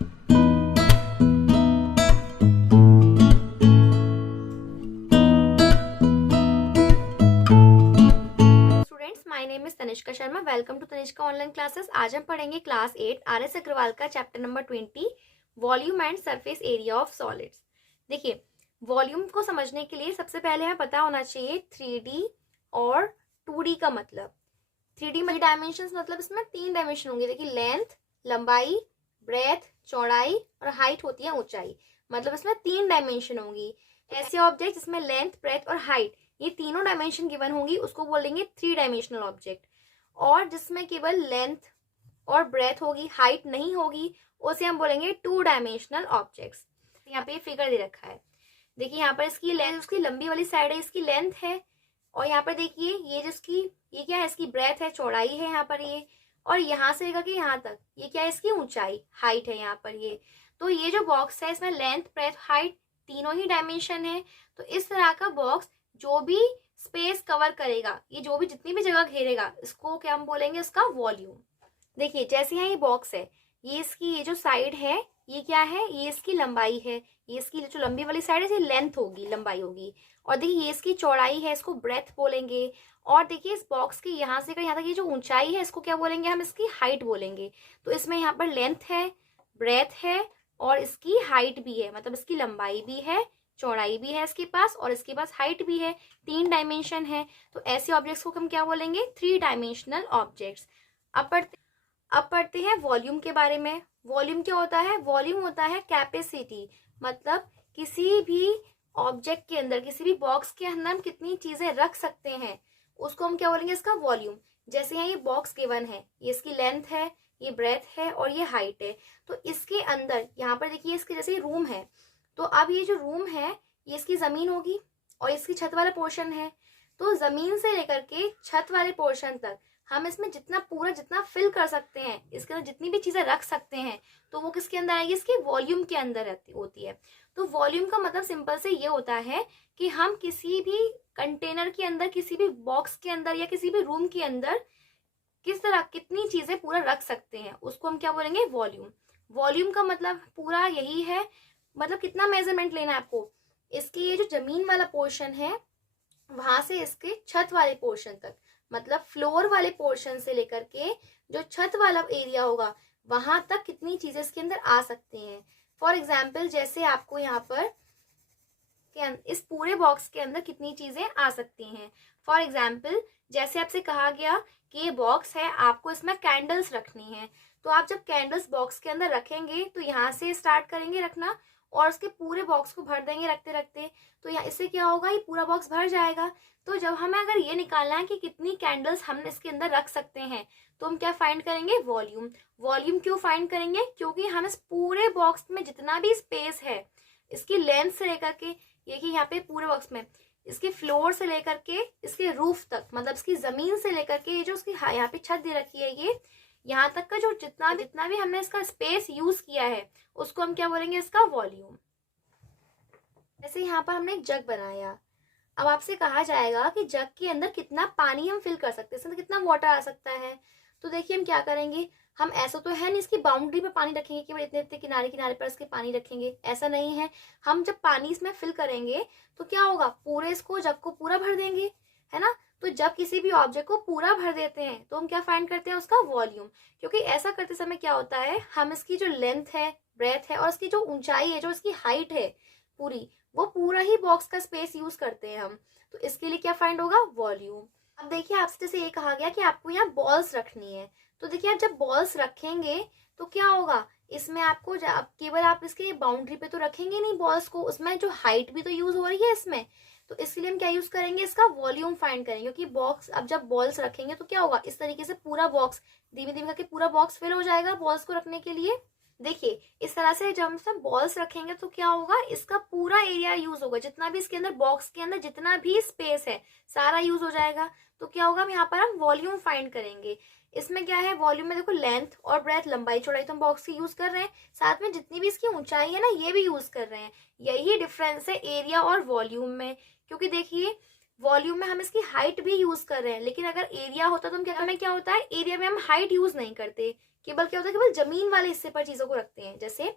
Students, my name is Tanishka Sharma. Welcome to Tanishka online classes. आज हम पढ़ेंगे क्लास 8 RS अग्रवाल का chapter number 20 volume and surface area of solids. देखिए, volume को समझने के लिए सबसे पहले हमें पता होना चाहिए 3D और 2D का मतलब। 3D में डायमेंशंस मतलब इसमें 3 डायमेंशन होंगे। देखिए, लेंथ, लंबाई, ब्रेथ, चौड़ाई और हाइट होती है ऊंचाई। मतलब इसमें 3 डायमेंशन होंगी। ऐसे ऑब्जेक्ट जिसमें लेंथ, ब्रेथ और हाइट ये तीनों डायमेंशन गिवन होंगी उसको बोलेंगे 3 डायमेंशनल ऑब्जेक्ट। और जिसमें केवल लेंथ और ब्रेथ होगी, हाइट नहीं होगी, उसे हम बोलेंगे 2 डायमेंशनल ऑब्जेक्ट्स। यहाँ पे फिगर दे रखा है। देखिए, यहाँ पर इसकी लेंथ, उसकी लंबी वाली साइड है, इसकी लेंथ है। और यहाँ पर देखिए ये जिसकी, ये क्या है, इसकी ब्रेथ है, चौड़ाई है यहाँ पर ये। और यहाँ से लेकर के यहाँ तक ये क्या है, इसकी ऊंचाई, हाइट है यहाँ पर ये। तो ये जो बॉक्स है इसमें लेंथ, ब्रेथ, हाइट तीनों ही डायमेंशन है। तो इस तरह का बॉक्स जो भी स्पेस कवर करेगा, ये जो भी जितनी भी जगह घेरेगा, इसको क्या हम बोलेंगे, उसका वॉल्यूम। देखिए, जैसे यहाँ ये बॉक्स है, ये इसकी ये जो साइड है ये क्या है, ये इसकी लंबाई है। ये इसकी जो लंबी वाली साइड है ये लेंथ होगी, लंबाई होगी। और देखिए ये इसकी चौड़ाई है, इसको ब्रेथ बोलेंगे। और देखिए इस बॉक्स की यहाँ से यहाँ तक ये जो ऊंचाई है इसको क्या बोलेंगे, हम इसकी हाइट बोलेंगे। तो इसमें यहाँ पर लेंथ है, ब्रेथ है और इसकी हाइट भी है, मतलब इसकी लंबाई भी है, चौड़ाई भी है इसके पास और इसके पास हाइट भी है। 3 डायमेंशन है। तो ऐसे ऑब्जेक्ट्स को हम क्या बोलेंगे, 3 डायमेंशनल ऑब्जेक्ट्स। अब पढ़ते हैं वॉल्यूम के बारे में। वॉल्यूम क्या होता है, वॉल्यूम होता है कैपेसिटी। मतलब किसी भी ऑब्जेक्ट के अंदर, किसी भी बॉक्स के अंदर हम कितनी चीजें रख सकते हैं उसको हम क्या बोलेंगे, इसका वॉल्यूम। जैसे यहाँ ये बॉक्स गिवन है, ये इसकी लेंथ है, ये ब्रेथ है और ये हाइट है। तो इसके अंदर यहाँ पर देखिए इसके जैसे रूम है। तो अब ये जो रूम है ये इसकी जमीन होगी और इसकी छत वाला पोर्शन है। तो जमीन से लेकर के छत वाले पोर्शन तक हम इसमें जितना फिल कर सकते हैं, इसके अंदर जितनी भी चीजें रख सकते हैं, तो वो किसके अंदर आएगी, इसके वॉल्यूम के अंदर होती है। तो वॉल्यूम का मतलब सिंपल से ये होता है कि हम किसी भी कंटेनर के अंदर, किसी भी बॉक्स के अंदर या किसी भी रूम के अंदर किस तरह कितनी चीजें पूरा रख सकते हैं, उसको हम क्या बोलेंगे, वॉल्यूम। वॉल्यूम का मतलब पूरा यही है, मतलब कितना मेजरमेंट लेना है आपको। इसके ये जो जमीन वाला पोर्शन है वहां से इसके छत वाले पोर्शन तक, मतलब फ्लोर वाले पोर्शन से लेकर के जो छत वाला एरिया होगा वहां तक कितनी चीजें इसके अंदर आ सकती हैं। फॉर एग्जाम्पल, जैसे आपको यहाँ पर इस पूरे बॉक्स के अंदर कितनी चीजें आ सकती हैं। फॉर एग्जाम्पल, जैसे आपसे कहा गया कि ये बॉक्स है, आपको इसमें कैंडल्स रखनी है। तो आप जब कैंडल्स बॉक्स के अंदर रखेंगे तो यहाँ से स्टार्ट करेंगे रखना और उसके पूरे बॉक्स को भर देंगे रखते रखते। तो यहाँ इससे क्या होगा, ये पूरा बॉक्स भर जाएगा। तो जब हमें अगर ये निकालना है कि कितनी कैंडल्स हम इसके अंदर रख सकते हैं, तो हम क्या फाइंड करेंगे, वॉल्यूम। वॉल्यूम क्यों फाइंड करेंगे, क्योंकि हम इस पूरे बॉक्स में जितना भी स्पेस है, इसकी लेंथ से लेकर के, ये कि यहाँ पे पूरे बॉक्स में इसके फ्लोर से लेकर के इसके रूफ तक, मतलब इसकी जमीन से लेकर के ये जो उसकी यहाँ पे छत दे रखी है, ये यहाँ तक का जो जितना भी हमने इसका स्पेस यूज किया है उसको हम क्या बोलेंगे, इसका वॉल्यूम। जैसे यहाँ पर हमने एक जग बनाया। अब आपसे कहा जाएगा कि जग के अंदर कितना पानी हम फिल कर सकते हैं, इसमें कितना वाटर आ सकता है। तो देखिए हम क्या करेंगे, हम ऐसा तो है नहीं इसकी बाउंड्री पे पानी रखेंगे कि भाई इतने इतने किनारे किनारे पर इसके पानी रखेंगे, ऐसा नहीं है। हम जब पानी इसमें फिल करेंगे तो क्या होगा, पूरे इसको जग को पूरा भर देंगे, है ना। तो जब किसी भी ऑब्जेक्ट को पूरा भर देते हैं तो हम क्या फाइंड करते हैं, उसका वॉल्यूम। क्योंकि ऐसा करते समय क्या होता है, हम इसकी जो लेंथ है, ब्रेथ है और इसकी जो ऊंचाई है, जो इसकी हाइट है पूरी, वो पूरा ही बॉक्स का स्पेस यूज करते हैं हम। तो इसके लिए क्या फाइंड होगा, वॉल्यूम। अब देखिए आपसे जैसे ये कहा गया कि आपको यहाँ बॉल्स रखनी है। तो देखिए आप जब बॉल्स रखेंगे तो क्या होगा, इसमें आपको केवल आप इसके बाउंड्री पे तो रखेंगे नहीं बॉल्स को, उसमें जो हाइट भी तो यूज हो रही है इसमें। तो इसलिए हम क्या यूज करेंगे, इसका वॉल्यूम फाइंड करेंगे। क्योंकि बॉक्स, अब जब बॉल्स रखेंगे तो क्या होगा, इस तरीके से पूरा बॉक्स धीमे धीमे करके पूरा बॉक्स फिल हो जाएगा बॉल्स को रखने के लिए। देखिए इस तरह से जब हम सब बॉल्स रखेंगे तो क्या होगा, इसका पूरा एरिया यूज होगा, जितना भी इसके अंदर बॉक्स के अंदर जितना भी स्पेस है सारा यूज हो जाएगा। तो क्या होगा, हम यहाँ पर हम वॉल्यूम फाइंड करेंगे। इसमें क्या है, वॉल्यूम में देखो लेंथ और ब्रेथ, लंबाई चौड़ाई तो हम बॉक्स की यूज कर रहे हैं, साथ में जितनी भी इसकी ऊंचाई है ना ये भी यूज कर रहे हैं। यही डिफरेंस है एरिया और वॉल्यूम में। क्योंकि देखिए वॉल्यूम में हम इसकी हाइट भी यूज कर रहे हैं, लेकिन अगर एरिया होता तो हम क्या होता है, एरिया में हम हाइट यूज नहीं करते, केवल क्या होता है, केवल जमीन वाले हिस्से पर चीजों को रखते हैं। जैसे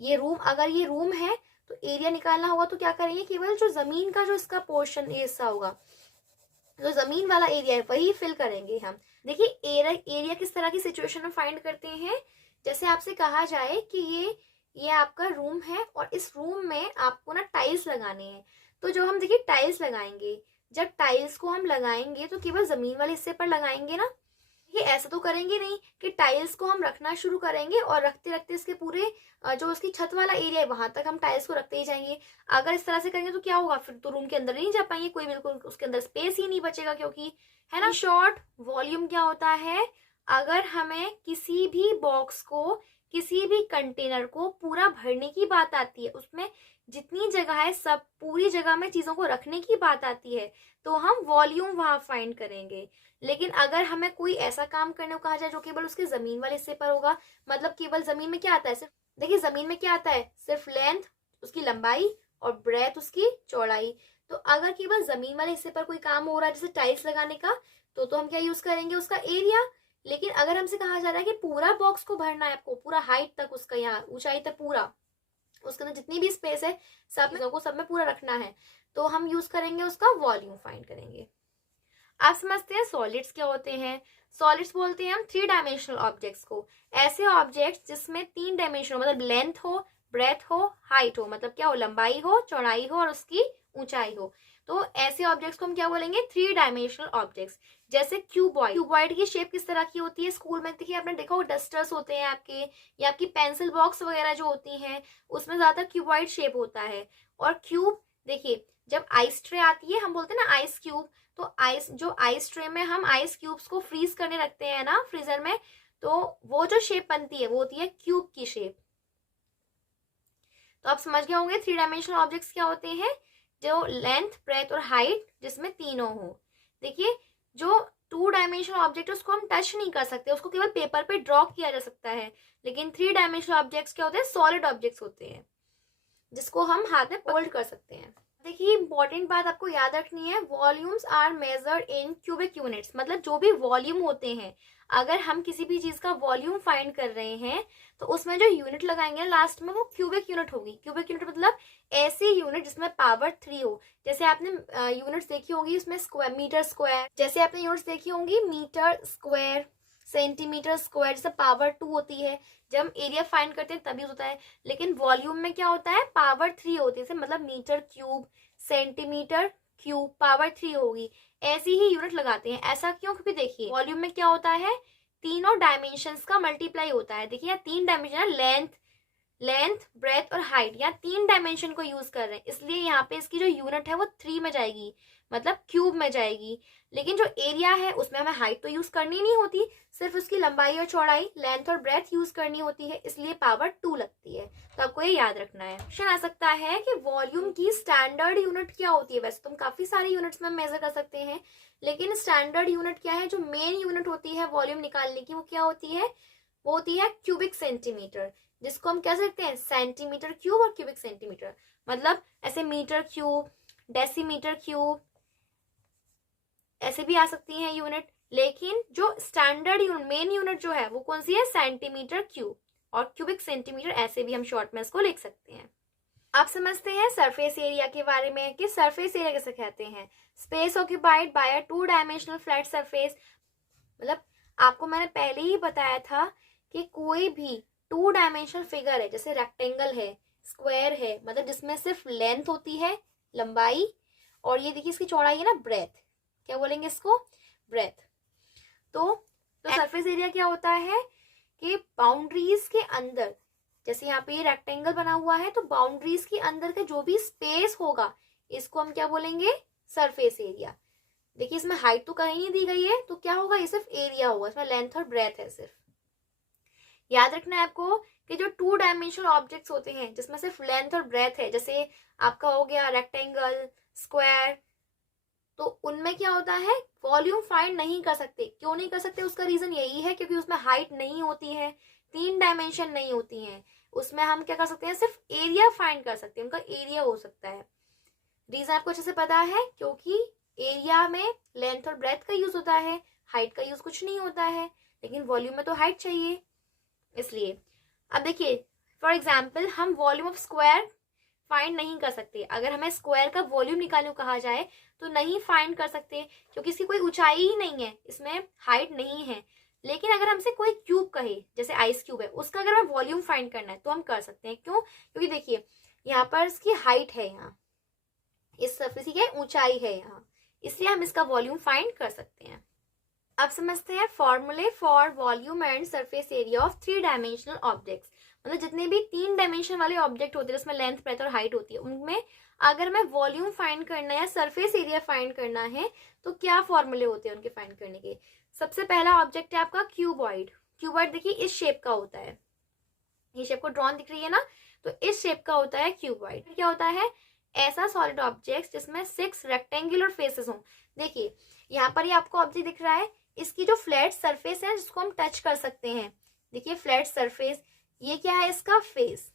ये रूम, अगर ये रूम है तो एरिया निकालना होगा तो क्या करेंगे, केवल जो जमीन का जो इसका पोर्शन हिस्सा होगा, जो जमीन वाला एरिया है वही फिल करेंगे हम। देखिए एरिया किस तरह की सिचुएशन में फाइंड करते हैं, जैसे आपसे कहा जाए कि ये आपका रूम है और इस रूम में आपको ना टाइल्स लगाने हैं, तो जो हम देखिए टाइल्स लगाएंगे, जब टाइल्स को हम लगाएंगे तो केवल जमीन वाले हिस्से पर लगाएंगे ना, ये ऐसा तो करेंगे नहीं कि टाइल्स को हम रखना शुरू करेंगे और रखते रखते इसके पूरे जो उसकी छत वाला एरिया है वहां तक हम टाइल्स को रखते ही जाएंगे। अगर इस तरह से करेंगे तो क्या होगा, फिर तो रूम के अंदर नहीं जा पाएंगे, कोई बिल्कुल उसके अंदर स्पेस ही नहीं बचेगा, क्योंकि है ना। शॉर्ट वॉल्यूम क्या होता है, अगर हमें किसी भी बॉक्स को, किसी भी कंटेनर को पूरा भरने की बात आती है, उसमें जितनी जगह है सब पूरी जगह में चीजों को रखने की बात आती है, तो हम वॉल्यूम वहां फाइंड करेंगे। लेकिन अगर हमें कोई ऐसा काम करने को कहा जाए जो केवल उसके जमीन वाले हिस्से पर होगा, मतलब केवल जमीन में क्या आता है, सिर्फ देखिए जमीन में क्या आता है, सिर्फ लेंथ उसकी लंबाई और ब्रेथ उसकी चौड़ाई। तो अगर केवल जमीन वाले हिस्से पर कोई काम हो रहा है जैसे टाइल्स लगाने का, तो हम क्या यूज करेंगे, उसका एरिया। लेकिन अगर हमसे कहा जा रहा है कि पूरा बॉक्स को भरना है आपको, पूरा हाइट तक उसका, यहाँ ऊंचाई तक पूरा, उसके अंदर जितनी भी स्पेस है सब चीजों को सब में पूरा रखना है, तो हम यूज करेंगे उसका वॉल्यूम फाइंड करेंगे। आप समझते हैं सॉलिड्स क्या होते हैं। सॉलिड्स बोलते हैं हम 3 डायमेंशनल ऑब्जेक्ट्स को, ऐसे ऑब्जेक्ट्स जिसमें 3 डायमेंशन मतलब लेंथ हो, ब्रेथ हो, हाइट हो, मतलब क्या हो, लंबाई हो, चौड़ाई हो और उसकी ऊंचाई हो। तो ऐसे ऑब्जेक्ट्स को हम क्या बोलेंगे, 3 डायमेंशनल ऑब्जेक्ट्स। जैसे क्यूबॉइड, क्यूबॉइड की शेप किस तरह की होती है, स्कूल में देखिए आपने देखा हो, डस्टर्स होते हैं आपके, या आपकी पेंसिल बॉक्स वगैरह जो होती हैं उसमें ज्यादा क्यूबॉइड शेप होता है। और क्यूब देखिए, जब आइस ट्रे आती है हम बोलते हैं ना आइस क्यूब, तो आइस ट्रे में हम आइस क्यूब्स को फ्रीज करने रखते हैं ना फ्रीजर में, तो वो जो शेप बनती है वो होती है क्यूब की शेप। तो आप समझ गए होंगे 3 डायमेंशनल ऑब्जेक्ट्स क्या होते हैं, जो लेंथ, ब्रेथ और हाइट जिसमें तीनों हो। देखिए जो 2 डायमेंशनल ऑब्जेक्ट है उसको हम टच नहीं कर सकते, उसको केवल पेपर पे ड्रॉ किया जा सकता है। लेकिन 3 डायमेंशनल ऑब्जेक्ट्स क्या होते हैं, सॉलिड ऑब्जेक्ट्स होते हैं जिसको हम हाथ में होल्ड कर सकते हैं। देखिए इंपॉर्टेंट बात आपको याद रखनी है, volumes are measured in cubic units, मतलब जो भी वॉल्यूम होते हैं, अगर हम किसी भी चीज का वॉल्यूम फाइंड कर रहे हैं तो उसमें जो यूनिट लगाएंगे लास्ट में वो क्यूबिक यूनिट होगी। क्यूबिक यूनिट मतलब ऐसी यूनिट जिसमें पावर 3 हो। जैसे आपने यूनिट्स देखी होगी उसमें स्क्वायर, मीटर स्क्वायर, जैसे आपने यूनिट्स देखी होंगी मीटर स्क्वायर, सेंटीमीटर स्क्वायर, जैसे पावर 2 होती है, जब हम एरिया फाइंड करते हैं तभी होता है। लेकिन वॉल्यूम में क्या होता है, पावर 3 होती है, मतलब metre cube, centimetre cube, power 3 होगी, ऐसी ही यूनिट लगाते हैं। ऐसा क्यों, क्योंकि देखिए वॉल्यूम में क्या होता है, तीनों डायमेंशंस का मल्टीप्लाई होता है। देखिए यहाँ 3 डायमेंशन है, लेंथ, ब्रेथ और हाइट, यहाँ 3 डायमेंशन को यूज कर रहे हैं, इसलिए यहाँ पे इसकी जो यूनिट है वो 3 में जाएगी, मतलब क्यूब में जाएगी। लेकिन जो एरिया है उसमें हमें हाइट तो यूज करनी नहीं होती, सिर्फ उसकी लंबाई और चौड़ाई, लेंथ और ब्रेथ यूज करनी होती है, इसलिए पावर 2 लगती है। तो आपको ये याद रखना है। क्वेश्चन आ सकता है कि वॉल्यूम की स्टैंडर्ड यूनिट क्या होती है। वैसे तुम काफी सारी यूनिट्स में मेजर कर सकते हैं, लेकिन स्टैंडर्ड यूनिट क्या है, जो मेन यूनिट होती है वॉल्यूम निकालने की, वो क्या होती है, वो होती है क्यूबिक सेंटीमीटर, जिसको हम कह सकते हैं सेंटीमीटर क्यूब और क्यूबिक सेंटीमीटर। मतलब ऐसे मीटर क्यूब, डेसीमीटर क्यूब, ऐसे भी आ सकती है यूनिट। लेकिन जो स्टैंडर्ड यूनिट, मेन यूनिट जो है वो कौन सी है, सेंटीमीटर क्यूब, और क्यूबिक सेंटीमीटर ऐसे भी हम शॉर्ट में इसको लिख सकते हैं। आप समझते हैं सरफेस एरिया के बारे में कि सरफेस एरिया कैसे कहते हैं, space occupied by a 2 dimensional flat surface. मतलब आपको मैंने पहले ही बताया था कि कोई भी 2 डायमेंशनल फिगर है, जैसे रेक्टेंगल है, स्क्वायर है, मतलब जिसमें सिर्फ लेंथ होती है, लंबाई, और ये देखिए इसकी चौड़ाई है ना, ब्रेथ, क्या बोलेंगे इसको, ब्रेथ। तो सरफेस एरिया क्या होता है कि बाउंड्रीज के अंदर, जैसे यहाँ पे ये रेक्टेंगल बना हुआ है, तो बाउंड्रीज के अंदर का जो भी स्पेस होगा इसको हम क्या बोलेंगे, सरफेस एरिया। देखिए इसमें हाइट तो कहीं नहीं दी गई है, तो क्या होगा, ये सिर्फ एरिया होगा, इसमें लेंथ और ब्रेथ है सिर्फ। याद रखना है आपको कि जो 2 डायमेंशनल ऑब्जेक्ट्स होते हैं जिसमें सिर्फ लेंथ और ब्रेथ है, जैसे आपका हो गया रेक्टेंगल, स्क्वायर, तो उनमें क्या होता है, वॉल्यूम फाइंड नहीं कर सकते। क्यों नहीं कर सकते, उसका रीजन यही है क्योंकि उसमें हाइट नहीं होती है, 3 डायमेंशन नहीं होती हैं, उसमें हम क्या कर सकते हैं, सिर्फ एरिया फाइंड कर सकते हैं, उनका एरिया हो सकता है। रीजन आपको अच्छे से पता है, क्योंकि एरिया में लेंथ और ब्रेथ का यूज होता है, हाइट का यूज कुछ नहीं होता है, लेकिन वॉल्यूम में तो हाइट चाहिए, इसलिए। अब देखिए फॉर एग्जाम्पल हम वॉल्यूम ऑफ स्क्वायर फाइंड नहीं कर सकते। अगर हमें स्क्वायर का वॉल्यूम निकालने को कहा जाए तो नहीं फाइंड कर सकते, क्योंकि इसकी कोई ऊंचाई ही नहीं है, इसमें हाइट नहीं है। लेकिन अगर हमसे कोई क्यूब कहे, जैसे आइस क्यूब है, उसका अगर हमें वॉल्यूम फाइंड करना है तो हम कर सकते हैं। क्यों? क्योंकि देखिए यहाँ पर इसकी हाइट है, यहाँ इस सरफेस की क्या ऊंचाई है यहाँ, इसलिए हम इसका वॉल्यूम फाइंड कर सकते हैं। अब समझते हैं फॉर्मूले for volume and surface area of 3 dimensional objects. मतलब जितने भी 3 डायमेंशन वाले ऑब्जेक्ट होते हैं जिसमें लेंथ, ब्रेथ और हाइट होती है, उनमें अगर हमें वॉल्यूम फाइंड करना है या सरफेस एरिया फाइंड करना है तो क्या फॉर्मूले होते हैं उनके फाइंड करने के। सबसे पहला ऑब्जेक्ट है आपका क्यूबॉइड। क्यूबॉइड देखिए इस शेप का होता है, ये शेप को ड्रॉन दिख रही है ना, तो इस शेप का होता है क्यूबॉइड। क्या होता है? ऐसा सॉलिड ऑब्जेक्ट जिसमें 6 रेक्टेंगुलर फेसेस हों। देखिए यहाँ पर ये आपको ऑब्जेक्ट दिख रहा है, इसकी जो फ्लैट सरफेस है जिसको हम टच कर सकते हैं, देखिए फ्लैट सरफेस, ये क्या है? इसका फेस।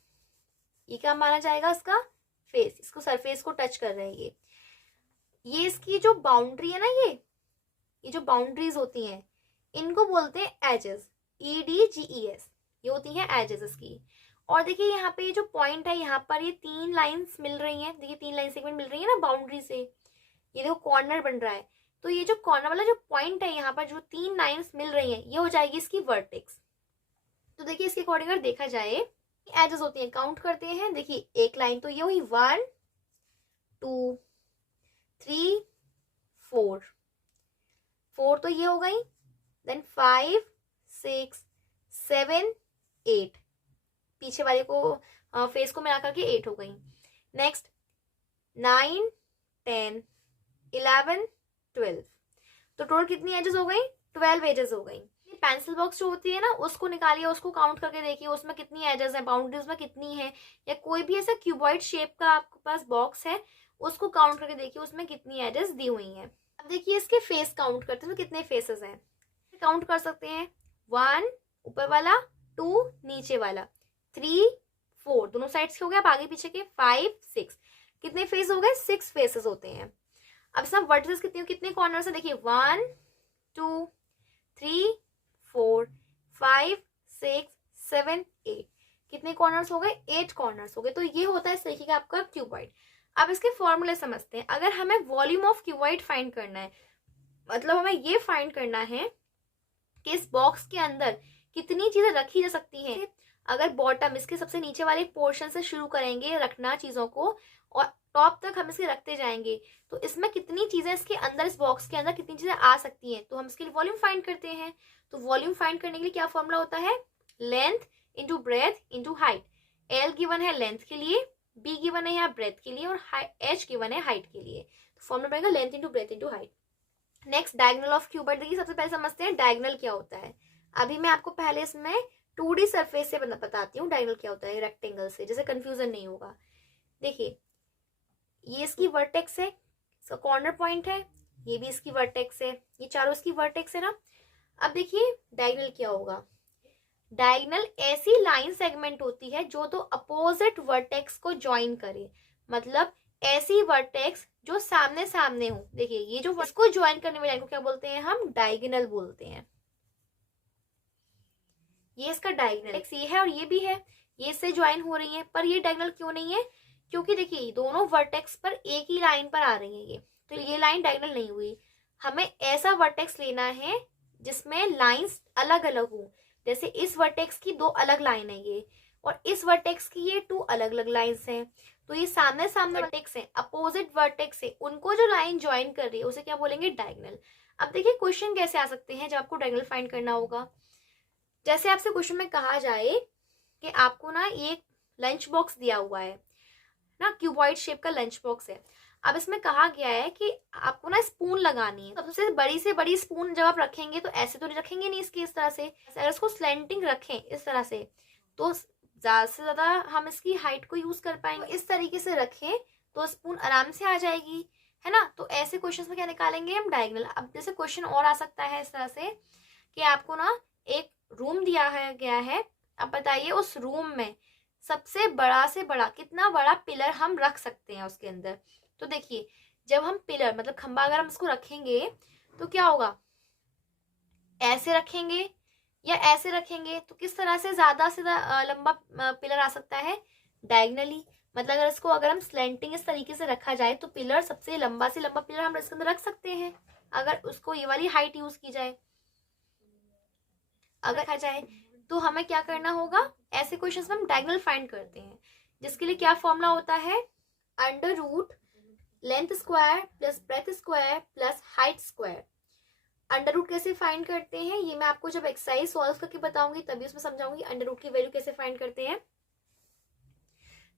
ये क्या माना जाएगा? इसका फेस। इसको सरफेस को टच कर रहे हैं ये इसकी जो बाउंड्री है ना, ये जो बाउंड्रीज होती हैं इनको बोलते हैं एजेस, EDGES, ये होती हैं एजेस इसकी। और देखिए यहाँ पे ये जो पॉइंट है, यहाँ पर ये 3 लाइंस मिल रही हैं, देखिए 3 लाइन सेगमेंट मिल रही है ना बाउंड्री से, ये देखो कॉर्नर बन रहा है, तो ये जो कॉर्नर वाला जो पॉइंट है यहाँ पर जो 3 लाइंस मिल रही हैं, ये हो जाएगी इसकी वर्टेक्स। तो देखिए इसके अकॉर्डिंग अगर देखा जाए, एजेस होती हैं, काउंट करते हैं। देखिए एक लाइन तो ये हुई 1 2 3 4, 4 तो ये हो गई, देन 5 6 7 8, पीछे वाले को फेस को मिला करके 8 हो गई। नेक्स्ट 9 10 11 12, तो टोटल कितनी एजेस हो गई? 12 एजेस हो गई। पेंसिल बॉक्स जो होती है ना, उसको निकालिए, उसको काउंट करके देखिए उसमें कितनी एजेस है, बाउंड्री उसमें कितनी है, या कोई भी ऐसा क्यूबॉइड शेप का आपके पास बॉक्स है उसको काउंट करके देखिए उसमें कितनी एजेस दी हुई हैं। अब देखिए इसके फेस काउंट करते हैं तो कितने फेसेस हैं, काउंट कर सकते हैं। 1 ऊपर वाला, 2 नीचे वाला, 3 4 दोनों साइड्स के हो गए, अब आगे पीछे के 5 6, कितने फेस हो गए? 6 फेसेस होते हैं। अब सब वर्टिसेस कितने कॉर्नर है? देखिए 1 2 3 4 5 6 7 8, कितने कॉर्नर्स हो गए? 8 कॉर्नर्स हो गए। तो ये होता है इस तरीके का आपका क्यूबॉइड। अब इसके फॉर्मूले समझते हैं। अगर हमें वॉल्यूम ऑफ क्यूबॉइड फाइंड करना है, मतलब हमें ये फाइंड करना है कि इस बॉक्स के अंदर कितनी चीजें रखी जा सकती हैं। अगर बॉटम इसके सबसे नीचे वाले पोर्शन से शुरू करेंगे रखना चीजों को, और टॉप तक हम इसके रखते जाएंगे, तो इसमें कितनी चीजें इसके अंदर, इस बॉक्स के अंदर कितनी चीजें आ सकती हैं, तो हम इसके लिए वॉल्यूम फाइंड करते हैं। तो वॉल्यूम फाइंड करने के लिए क्या फॉर्मूला होता है? Length into breadth into height. L given है लेंथ के लिए, B गिवन है यहाँ ब्रेथ के लिए, और H गिवन है हाइट के लिए। तो फॉर्मूला बनेगा length into breadth into height. Next diagonal of cuboid. देखिए सबसे पहले समझते हैं डायगोनल क्या होता है। अभी मैं आपको पहले इसमें 2D सरफेस से बताती हूँ डायगोनल क्या होता है, रेक्टेंगल से, जैसे कंफ्यूजन नहीं होगा। देखिए ये इसकी वर्टेक्स है, इसका कॉर्नर पॉइंट है, ये भी इसकी वर्टेक्स है, ये चारों इसकी वर्टेक्स है ना। अब देखिए डायगोनल क्या होगा। डायगोनल ऐसी लाइन सेगमेंट होती है जो तो अपोजिट वर्टेक्स को ज्वाइन करे, मतलब ऐसी वर्टेक्स जो सामने सामने हो। देखिए ये जो इसको ज्वाइन करने वाली लाइन को क्या बोलते हैं? हम डायगोनल बोलते हैं। ये इसका डायगोनल ये है और ये भी है, ये इससे ज्वाइन हो रही है, पर ये डायगोनल क्यों नहीं है? क्योंकि देखिए दोनों वर्टेक्स पर एक ही लाइन पर आ रही है ये, तो ये लाइन डायगोनल नहीं हुई। हमें ऐसा वर्टेक्स लेना है जिसमें लाइंस अलग अलग हो, जैसे इस वर्टेक्स की 2 अलग लाइन है ये, और इस वर्टेक्स की ये 2 अलग अलग लाइंस हैं। तो ये सामने सामने वर्टेक्स है, अपोजिट वर्टेक्स है, उनको जो लाइन ज्वाइन कर रही है उसे क्या बोलेंगे? डायगोनल। अब देखिए क्वेश्चन कैसे आ सकते हैं जब आपको डायगोनल फाइंड करना होगा। जैसे आपसे क्वेश्चन में कहा जाए कि आपको ना एक लंच बॉक्स दिया हुआ है ना, क्यूबॉइड शेप का लंच बॉक्स है। अब इसमें कहा गया है कि आपको ना स्पून लगानी है। सबसे बड़ी से बड़ी स्पून जब आप रखेंगे तो ऐसे तो रखेंगे नहीं इसकी, इस तरह से। अगर इसको स्लैंटिंग रखें इस तरह से तो ज्यादा से ज्यादा हम इसकी हाइट को यूज कर पाएंगे। इस तरीके से रखें तो स्पून आराम से आ जाएगी, है ना। तो ऐसे क्वेश्चन में क्या निकालेंगे हम? डायगोनल। अब जैसे क्वेश्चन और आ सकता है इस तरह से कि आपको ना एक रूम दिया गया है, अब बताइए उस रूम में सबसे बड़ा से बड़ा कितना बड़ा पिलर हम रख सकते हैं उसके अंदर। तो देखिए जब हम पिलर मतलब खंबा अगर हम इसको रखेंगे तो क्या होगा, ऐसे रखेंगे या ऐसे रखेंगे तो किस तरह से ज्यादा से लंबा पिलर आ सकता है, डायगनली। मतलब अगर इसको अगर हम स्लैंटिंग इस तरीके से रखा जाए तो पिलर सबसे लंबा से लंबा पिलर हम इसके अंदर रख सकते हैं अगर उसको ये वाली हाइट यूज की जाए। अगर रखा जाए तो हमें क्या करना होगा, ऐसे क्वेश्चन में हम डायगोनल फाइंड करते हैं, जिसके लिए क्या फॉर्मूला होता है, under root length square plus breadth square plus height square. Under root कैसे फाइंड करते हैं ये मैं आपको जब एक्सरसाइज सॉल्व करके बताऊंगी तभी उसमें समझाऊंगी अंडर रूट की वैल्यू कैसे फाइंड करते हैं।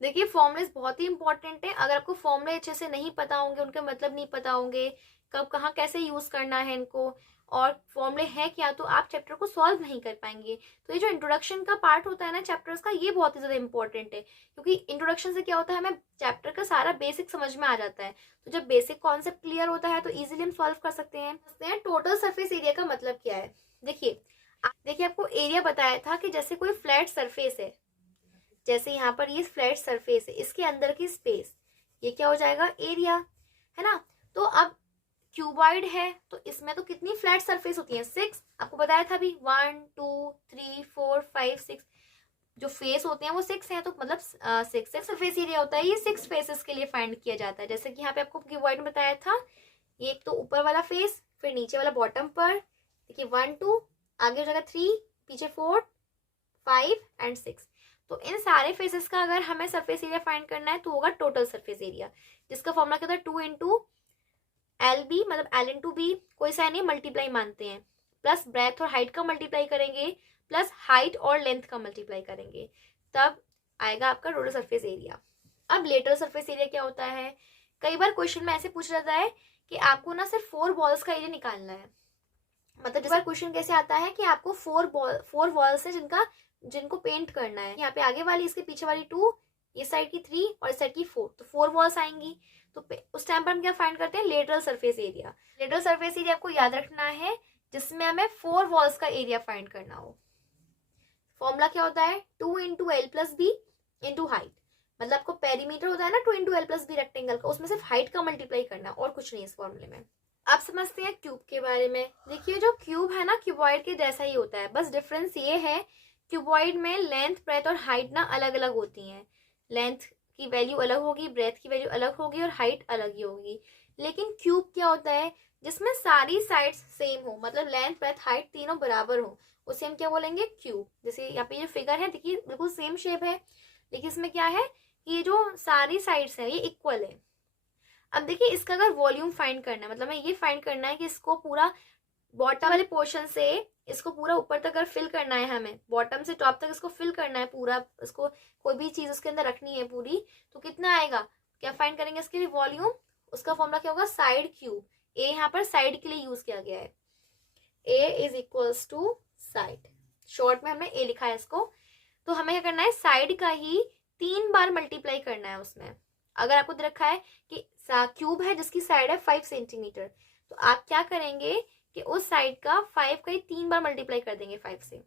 देखिए फॉर्मुलेस बहुत ही इंपॉर्टेंट है, अगर आपको फॉर्मुले अच्छे से नहीं पता होंगे, उनके मतलब नहीं पता होंगे, कब कहाँ कैसे यूज करना है इनको और फॉर्मुले है क्या, तो आप चैप्टर को सॉल्व नहीं कर पाएंगे। तो ये जो इंट्रोडक्शन का पार्ट होता है ना चैप्टर्स का, ये बहुत ही ज्यादा इंपॉर्टेंट है, क्योंकि इंट्रोडक्शन से क्या होता है, हमें चैप्टर का सारा बेसिक समझ में आ जाता है। तो जब बेसिक कॉन्सेप्ट क्लियर होता है तो इजिली हम सॉल्व कर सकते हैं। टोटल सरफेस एरिया का मतलब क्या है, देखिए आपको एरिया बताया था कि जैसे कोई फ्लैट सरफेस है, जैसे यहाँ पर ये फ्लैट सरफेस है, इसके अंदर की स्पेस, ये क्या हो जाएगा, एरिया, है ना। तो अब क्यूबॉइड है तो इसमें तो कितनी फ्लैट सरफेस होती है, 6, आपको बताया था अभी, 1 2 3 4 5 6 जो फेस होते हैं वो 6 हैं, तो मतलब 6 सरफेस एरिया होता है, ये 6 फेसेस के लिए फाइंड किया जाता है। जैसे कि यहाँ पे आपको क्यूबॉइड में बताया था, ये एक तो ऊपर वाला फेस, फिर नीचे वाला बॉटम पर, देखिए 1 2, आगे हो जाएगा 3, पीछे 4 5 एंड 6। तो इन सारे फेसेस का अगर हमें सरफेस एरिया फाइंड करना है तो होगा टोटल सरफेस एरिया, जिसका फॉर्मूला क्या होता है, 2 इंटू एल बी, मतलब एल इंटू बी, कोई सा नहीं, मल्टीप्लाई मानते हैं, प्लस ब्रेथ और हाइट का मल्टीप्लाई करेंगे, प्लस हाइट और लेंथ का मल्टीप्लाई करेंगे, तब आएगा आपका टोटल सरफेस एरिया। अब लेटरल सरफेस एरिया क्या होता है, कई बार क्वेश्चन में ऐसे पूछ जाता है कि आपको ना सिर्फ 4 वॉल्स का एरिया निकालना है। मतलब इस बार क्वेश्चन कैसे आता है कि आपको 4 वॉल्स है जिनको पेंट करना है, यहाँ पे आगे वाली, इसके पीछे वाली 2, ये साइड की 3 और इस साइड की 4, तो 4 वॉल्स आएंगी। तो उस टाइम पर हम क्या फाइंड करते हैं, lateral surface area. Lateral surface area आपको याद रखना है जिसमें हमें 4 वॉल्स का एरिया फाइंड करना हो। फॉर्मूला क्या होता है, 2 into l plus b into height, मतलब आपको पेरीमीटर होता है ना 2 into l plus b rectangle का, उसमें सिर्फ हाइट का मल्टीप्लाई करना और कुछ नहीं इस फॉर्मूले में। अब समझते हैं क्यूब के बारे में। देखिए जो क्यूब है ना क्यूबॉइड के जैसा ही होता है, बस डिफरेंस ये है क्यूबॉइड में लेंथ ब्रेथ और हाइट ना अलग अलग होती हैं, लेंथ की वैल्यू अलग होगी, ब्रेथ की वैल्यू अलग होगी और हाइट अलग ही होगी। लेकिन क्यूब क्या होता है, जिसमें सारी साइड्स सेम हो, मतलब लेंथ ब्रेथ हाइट तीनों बराबर हो, उसे हम क्या बोलेंगे, क्यूब। जैसे यहाँ पे जो फिगर है देखिए बिल्कुल सेम शेप है, लेकिन इसमें क्या है, ये जो सारी साइड्स है ये इक्वल है। अब देखिए इसका अगर वॉल्यूम फाइंड करना है, मतलब हमें ये फाइंड करना है कि इसको पूरा बॉटम वाले पोर्शन से इसको पूरा ऊपर तक अगर फिल करना है, हमें बॉटम से टॉप तक इसको फिल करना है पूरा, इसको कोई भी चीज उसके अंदर रखनी है पूरी, तो कितना आएगा, क्या फाइंड करेंगे इसके लिए वॉल्यूम, उसका फॉर्मूला क्या होगा, साइड क्यूब। ए यहाँ पर साइड के लिए यूज किया गया है, a is equals to side, short में हमने ए लिखा है इसको। तो हमें क्या करना है, साइड का ही 3 बार मल्टीप्लाई करना है उसमें। अगर आपको दे रखा है कि क्यूब है जिसकी साइड है 5 सेंटीमीटर, तो आप क्या करेंगे कि उस साइड का 5 का ही 3 बार मल्टीप्लाई कर देंगे 5 से,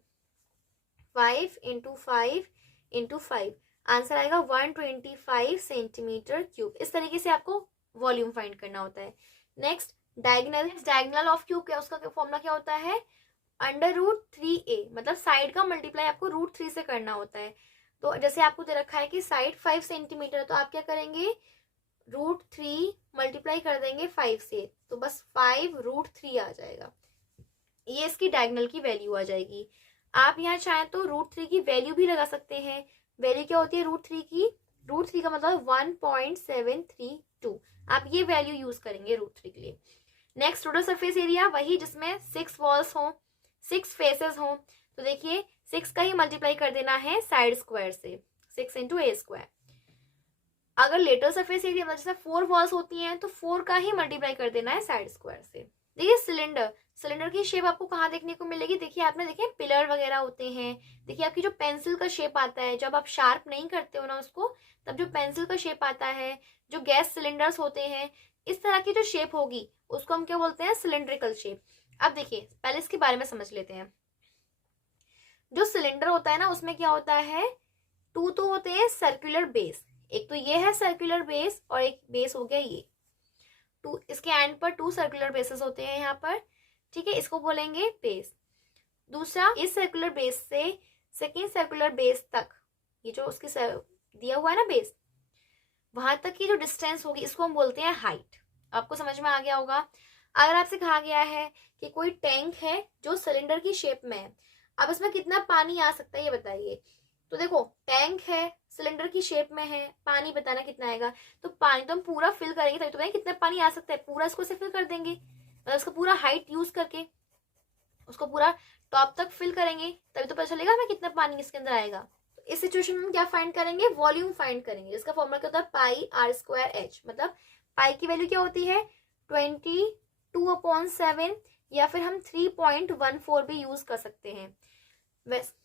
5 इंटू 5 इंटू 5, आंसर आएगा 125 सेंटीमीटर क्यूब। इस तरीके से आपको वॉल्यूम फाइंड करना होता है। नेक्स्ट डायगोनल ऑफ क्यूब, क्या उसका फॉर्मूला क्या होता है, अंडर रूट 3a, मतलब साइड का मल्टीप्लाई आपको रूट 3 से करना होता है। तो जैसे आपको दे रखा है कि साइड 5 सेंटीमीटर, तो आप क्या करेंगे, रूट 3 मल्टीप्लाई कर देंगे 5 से, तो बस 5 रूट 3 आ जाएगा, ये इसकी डायगोनल की वैल्यू आ जाएगी। आप यहाँ चाहें तो रूट 3 की वैल्यू भी लगा सकते हैं। वैल्यू क्या होती है रूट 3 की, रूट 3 का मतलब 1.732, आप ये वैल्यू यूज करेंगे रूट 3 के लिए। नेक्स्ट टोटल सरफेस एरिया, वही जिसमें 6 वॉल्स हों, 6 फेसेस हों, तो देखिए 6 का ही मल्टीप्लाई कर देना है साइड स्क्वायर से, 6 इंटू ए स्क्वायर। अगर लेटरल सरफेस एरिया मतलब जैसे 4 वॉल्स होती हैं तो 4 का ही मल्टीप्लाई कर देना है साइड स्क्वायर से। देखिए सिलेंडर की शेप आपको कहाँ देखने को मिलेगी, देखिए आपने देखे पिलर वगैरह होते हैं, देखिए आपकी जो पेंसिल का शेप आता है, जब आप शार्प नहीं करते हो ना उसको, तब जो पेंसिल का शेप आता है, जो गैस सिलेंडर्स होते हैं, इस तरह की जो शेप होगी उसको हम क्या बोलते हैं, सिलेंड्रिकल शेप। अब देखिए पहले इसके बारे में समझ लेते हैं। जो सिलेंडर होता है ना उसमें क्या होता है, 2 तो होते हैं सर्कुलर बेस, एक तो ये है सर्कुलर बेस और एक बेस हो गया ये टू, इसके एंड पर 2 सर्कुलर बेसेस होते हैं यहाँ पर, ठीक है, इसको बोलेंगे बेस। दूसरा, इस सर्कुलर बेस से सेकेंड सर्कुलर बेस तक, ये जो उसकी दिया हुआ है ना बेस, वहां तक की जो डिस्टेंस होगी इसको हम बोलते हैं हाइट। आपको समझ में आ गया होगा। अगर आपसे कहा गया है कि कोई टैंक है जो सिलेंडर की शेप में है, अब इसमें कितना पानी आ सकता है ये बताइए। तो देखो टैंक है, सिलेंडर की शेप में है, पानी बताना कितना आएगा। तो पानी तो हम पूरा फिल करेंगे तभी तो बताएंगे कितना पानी आ सकता है, पूरा इसको से फिल कर देंगे, मतलब उसका पूरा हाइट यूज करके उसको पूरा टॉप तक फिल करेंगे तभी तो पता चलेगा हमें कितना पानी इसके अंदर आएगा। तो इस सिचुएशन में हम क्या फाइंड करेंगे, वॉल्यूम फाइंड करेंगे, जिसका फॉर्मूला क्या होता है, पाई आर स्क्वायर एच। मतलब पाई की वैल्यू क्या होती है 22/7, या फिर हम 3.14 भी यूज कर सकते हैं। वैसे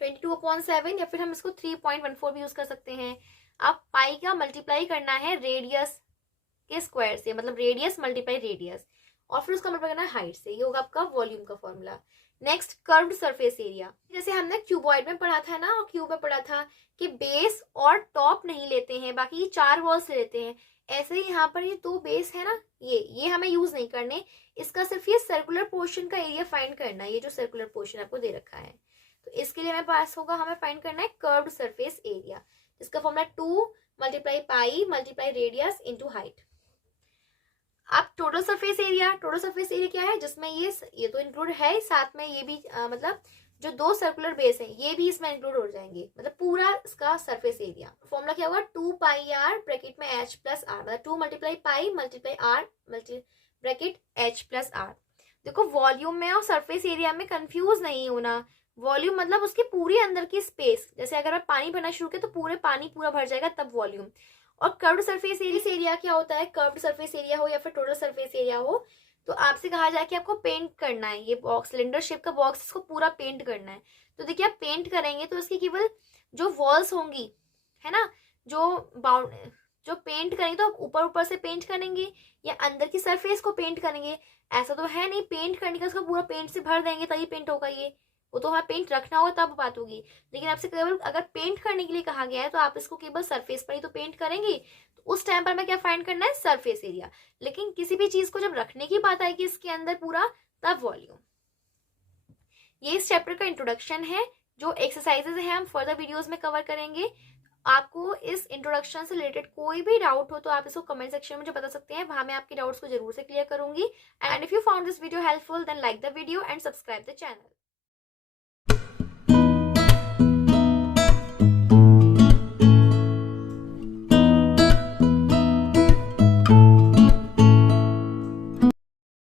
22/7 या फिर हम इसको 3.14 भी यूज कर सकते हैं। अब पाई का मल्टीप्लाई करना है रेडियस के स्क्वायर से, मतलब रेडियस मल्टीप्लाई रेडियस, और फिर उसका मल्टीप्लाई करना है हाइट से। ये होगा आपका वॉल्यूम का formula. Next, curved surface area. जैसे हमने क्यूबॉइड में पढ़ा था ना, और क्यूब में पढ़ा था कि बेस और टॉप नहीं लेते हैं, बाकी ये 4 वॉल्स लेते हैं। ऐसे ही यहाँ पर ये 2 बेस है ना, ये हमें यूज नहीं करने, इसका सिर्फ ये सर्कुलर पोर्शन का एरिया फाइंड करना है। ये जो सर्कुलर पोर्शन आपको दे रखा है, तो इसके लिए हमें पास होगा, हमें फाइंड करना है कर्व्ड सरफेस एरिया, जिसका formula 2 multiply pi multiply radius into height. अब total surface area, total surface area क्या है, जिसमें ये तो इंक्लूड है, साथ में ये भी मतलब जो 2 सर्कुलर बेस हैं ये भी इसमें इंक्लूड हो जाएंगे, मतलब पूरा इसका सरफेस एरिया। फॉर्मूला क्या होगा 2 पाई आर ब्रैकेट में एच प्लस आर, मतलब 2 multiply pi multiply r bracket h plus r. देखो वॉल्यूम में और सरफेस एरिया में कंफ्यूज नहीं होना। वॉल्यूम मतलब उसके पूरे अंदर की स्पेस, जैसे अगर आप पानी भरना शुरू करें तो पूरे पानी पूरा भर जाएगा तब वॉल्यूम। और कर्व्ड सरफेस एरिया क्या होता है, कर्व्ड सरफेस एरिया हो या फिर टोटल सरफेस एरिया हो, तो आपसे कहा जाए कि आपको पेंट करना है, ये बॉक्स सिलेंडर शेप का बॉक्स, इसको पूरा पेंट करना है। तो देखिए आप पेंट करेंगे तो इसकी केवल जो वॉल्स होंगी, है ना, जो पेंट करेंगे तो आप ऊपर ऊपर से पेंट करेंगे या अंदर की सरफेस को पेंट करेंगे। ऐसा तो है नहीं पेंट करने का उसको पूरा पेंट से भर देंगे तभी पेंट होगा, ये वो तो हमें पेंट रखना होगा तब बात होगी। लेकिन आपसे केवल अगर पेंट करने के लिए कहा गया है तो आप इसको केवल सरफेस पर ही तो पेंट करेंगे, तो उस टाइम पर हमें क्या फाइंड करना है, सरफेस एरिया। लेकिन किसी भी चीज को जब रखने की बात आएगी इसके अंदर पूरा, तब वॉल्यूम। ये इस चैप्टर का इंट्रोडक्शन है। जो एक्सरसाइजेज है हम फर्दर वीडियोस में कवर करेंगे। आपको इस इंट्रोडक्शन से रिलेटेड कोई भी डाउट हो तो आप इसको कमेंट सेक्शन में मुझे बता सकते हैं, वहां मैं आपके डाउट्स को जरूर से क्लियर करूंगी। And if you found this video helpful then like the video and subscribe the channel.